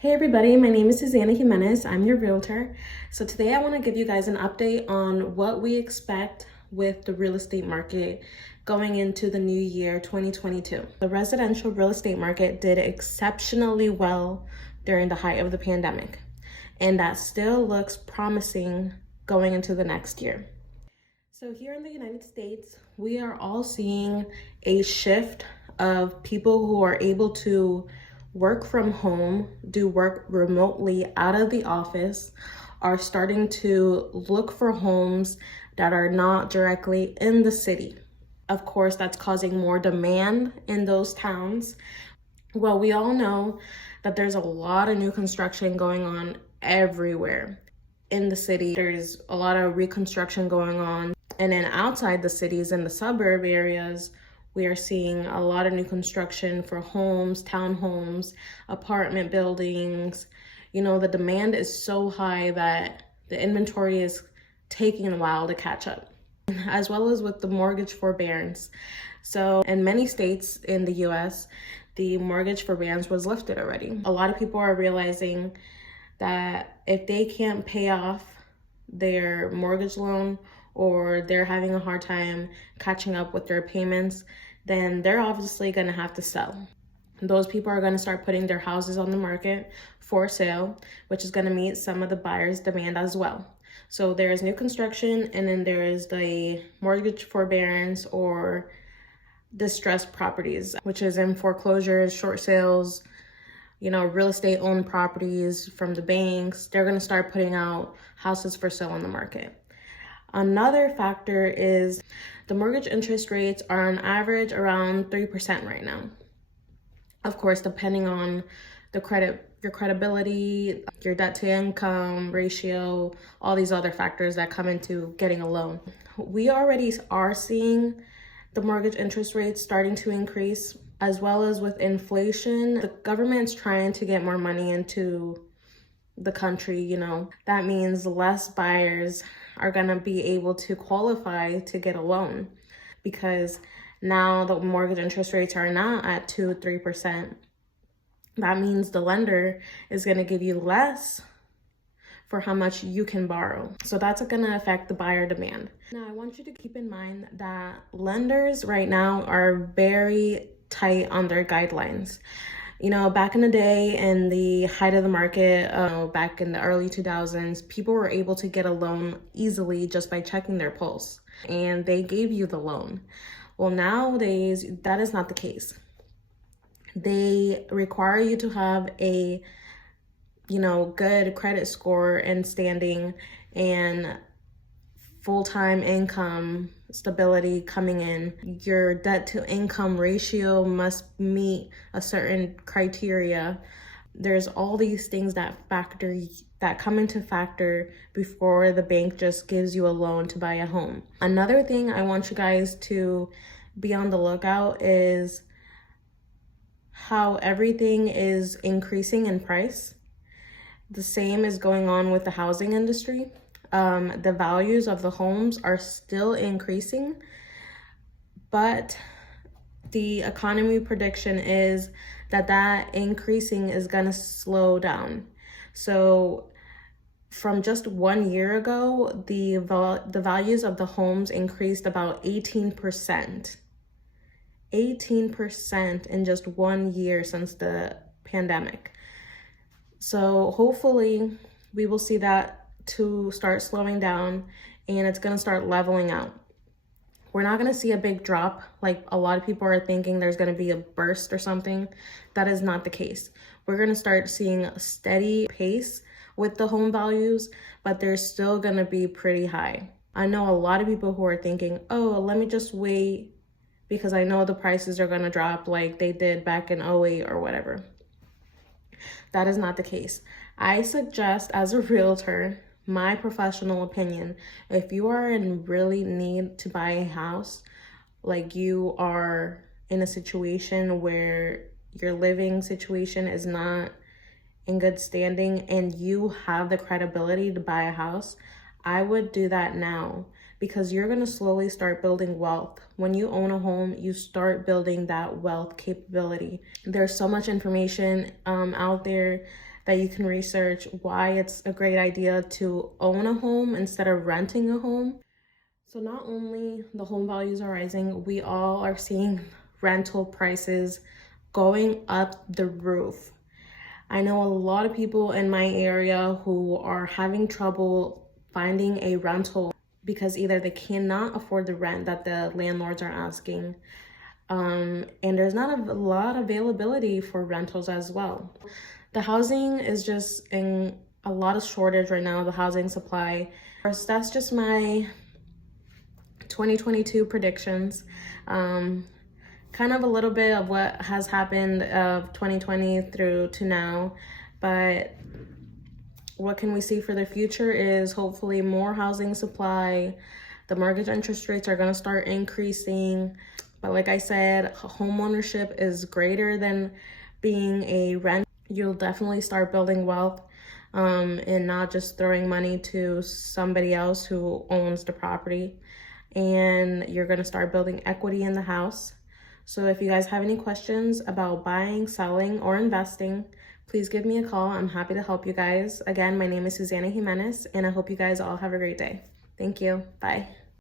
Hey everybody, my name is Susanna Jimenez. I'm your realtor. So today I want to give you guys an update on what we expect with the real estate market going into the new year 2022. The residential real estate market did exceptionally well during the height of the pandemic, and that still looks promising going into the next year. So here in the United States, we are all seeing a shift of people who are able to work from home, do work remotely out of the office, are starting to look for homes that are not directly in the city. Of course, that's causing more demand in those towns. Well, we all know that there's a lot of new construction going on everywhere. In the city, there's a lot of reconstruction going on. And then outside the cities, in the suburb areas, we are seeing a lot of new construction for homes, townhomes, apartment buildings. You know, the demand is so high that the inventory is taking a while to catch up, as well as with the mortgage forbearance. So in many states in the US, the mortgage forbearance was lifted already. A lot of people are realizing that if they can't pay off their mortgage loan, or they're having a hard time catching up with their payments, then they're obviously going to have to sell. Those people are going to start putting their houses on the market for sale, which is going to meet some of the buyers' demand as well. So there's new construction, and then there is the mortgage forbearance or distressed properties, which is in foreclosures, short sales, real estate owned properties from the banks. They're going to start putting out houses for sale on the market. Another factor is the mortgage interest rates are on average around 3% right now. Of course, depending on your credibility, your debt to income ratio, all these other factors that come into getting a loan. We already are seeing the mortgage interest rates starting to increase, as well as with inflation. The government's trying to get more money into the country, that means less buyers are going to be able to qualify to get a loan, because now the mortgage interest rates are not at 2-3%. That means the lender is going to give you less for how much you can borrow. So that's going to affect the buyer demand. Now, I want you to keep in mind that lenders right now are very tight on their guidelines. Back in the day, in the height of the market, back in the early 2000s, people were able to get a loan easily just by checking their pulse, and they gave you the loan. Well, nowadays, that is not the case. They require you to have a, good credit score and standing and full-time income stability coming in. Your debt to income ratio must meet a certain criteria. There's all these things that come into factor before the bank just gives you a loan to buy a home. Another thing I want you guys to be on the lookout is how everything is increasing in price. The same is going on with the housing industry. The values of the homes are still increasing, but the economy prediction is that increasing is going to slow down. So from just 1 year ago, the values of the homes increased about 18%. 18% in just 1 year since the pandemic. So hopefully we will see that to start slowing down, and it's going to start leveling out. We're not going to see a big drop like a lot of people are thinking there's going to be a burst or something. That is not the case. We're going to start seeing a steady pace with the home values, but they're still going to be pretty high. I know a lot of people who are thinking, oh, let me just wait because I know the prices are going to drop like they did back in 2008 or whatever. That is not the case. I suggest, as a realtor, my professional opinion, if you are in really need to buy a house, like you are in a situation where your living situation is not in good standing and you have the credibility to buy a house, I would do that now, because you're going to slowly start building wealth. When you own a home, you start building that wealth capability. There's so much information out there that you can research why it's a great idea to own a home instead of renting a home. So not only the home values are rising, we all are seeing rental prices going up the roof. I know a lot of people in my area who are having trouble finding a rental because either they cannot afford the rent that the landlords are asking, and there's not a lot of availability for rentals as well. The housing is just in a lot of shortage right now, the housing supply. That's just my 2022 predictions. Kind of a little bit of what has happened of 2020 through to now, but what can we see for the future is hopefully more housing supply. The mortgage interest rates are going to start increasing, but like I said, home ownership is greater than being a rent. You'll definitely start building wealth, and not just throwing money to somebody else who owns the property. And you're going to start building equity in the house. So if you guys have any questions about buying, selling, or investing, please give me a call. I'm happy to help you guys. Again, my name is Susana Jimenez, and I hope you guys all have a great day. Thank you. Bye.